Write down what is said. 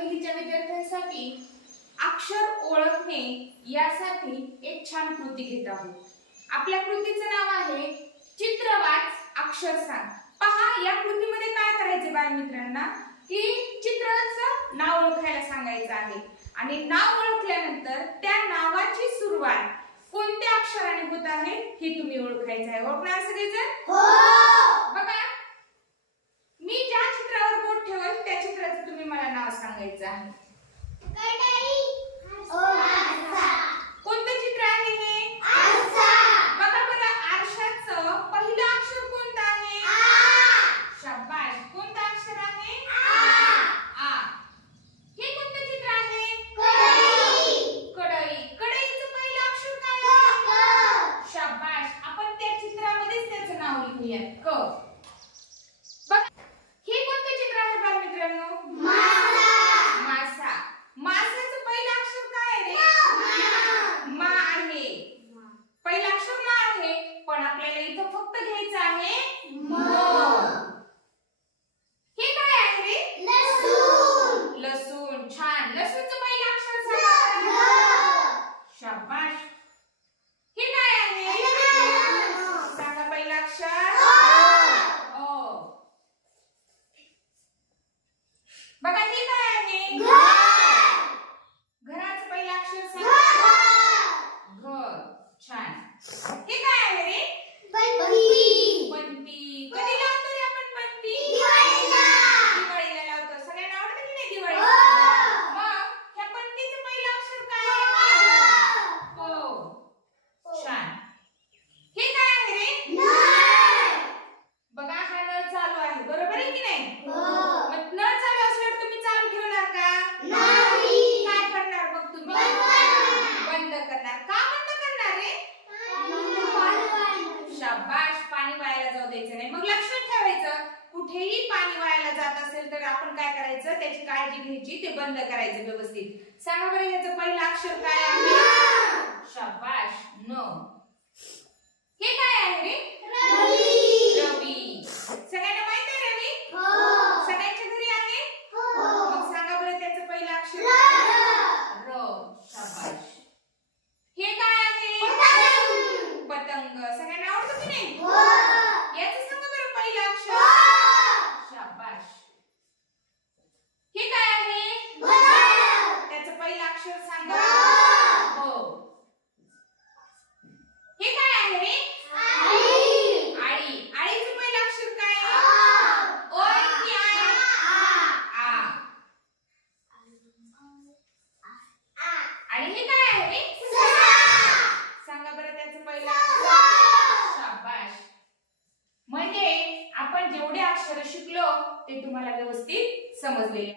पहिलीच्या विद्यार्थ्यांसाठी अक्षर ओळखणे यासाठी एक छान कृती घेत आहोत। आपल्या कृतीचं नाव आहे चित्र वाच अक्षर सांग। पहा, या कृतीमध्ये काय करायचे बालमित्रांना की चित्राचं नाव ओळखायला सांगायचं आहे आणि नाव ओळखल्यानंतर त्या नावाची सुरुवात कोणत्या अक्षराने होत आहे हे तुम्ही ओळखायचं आहे। ओळखणार सगळेजण? हो। बघा, मी ज्या चित्रावर बोट ठेवल त्या चित्राचं तुम्ही मला नाव सांगायचं आहे। कोणतं चित्र आहे हे? बघा बरं, आरशाचं पहिलं अक्षर कोणतं आहे? शाबाश। कोणतं अक्षर आहे? आ। हे कोणतं चित्र आहे? कढई। कढईचं पहिलं अक्षर काय आहे? शाबाश। आपण त्या चित्रामध्येच त्याचं नाव लिहूया, क। बघा, हे कोणतं चित्र आहे बालमित्रांनो? मासा। मासाचं पहिलं अक्षर काय आहे रे? मा आहे। पहिलं अक्षर मा आहे, पण आपल्याला इथं फक्त घ्यायचं आहे म। हे काय आहे रे? लसूण। लसूण, छान। लसूणचं पहिलं अक्षर सांगा। शाबाश। हे काय आहे? सांगा पहिलं अक्षर। ओ। बघा, हे काय आहे? घराचं पहिलं अक्षर सांगा। घर, छान। हे काय आहे रे? पणती। कधी लावतो रे आपण पणती? दिवाळीला लावतो। सगळ्यांना आवडतं की नाही दिवाळी? मग ह्या पणतीचं पहिलं अक्षर काय आहे? प, छान। हे काय आहे रे? बघा, हा नळ चालू आहे, बरोबर आहे की नाही? मग नळ चालू असल्यावर तुम्ही चालू ठेवणार का? काय करणार मग तुम्ही? बंद करणार। का बंद करणार रे? शाबाश। पाणी वायाला जाऊ द्यायचं नाही। मग लक्षात ठेवायचं, कुठेही पाणी वायाला जात असेल तर आपण काय करायचं, त्याची काळजी घ्यायची, ते बंद करायचं व्यवस्थित। सांगा बरं, याचं पहिलं अक्षर काय आहे? शाबाश, न। हे काय आहे रे? रवी। सगळ्यांना माहित आहे रवी? सगळ्यांच्या घरी आहे? मग सांगा बरं, त्याचं पहिलं अक्षर र। शाबाश। हे काय आहे? पतंग। सगळ्यांना आवडतं की नाही? याचं सांगा बरं पहिलं अक्षर। शाबाश। हे काय आहे? त्याचं पहिलं अक्षर सांगा। हो। हे काय आहे रे? आळी। आळीचं पहिलं अक्षर काय आहे? ओ की आ? आ। आणि हे काय आहे रे? सांगा बरं त्याचं पहिलं अक्षर। शाबाश। म्हणजे आपण जेवढे अक्षर शिकलो ते तुम्हाला व्यवस्थित समजले।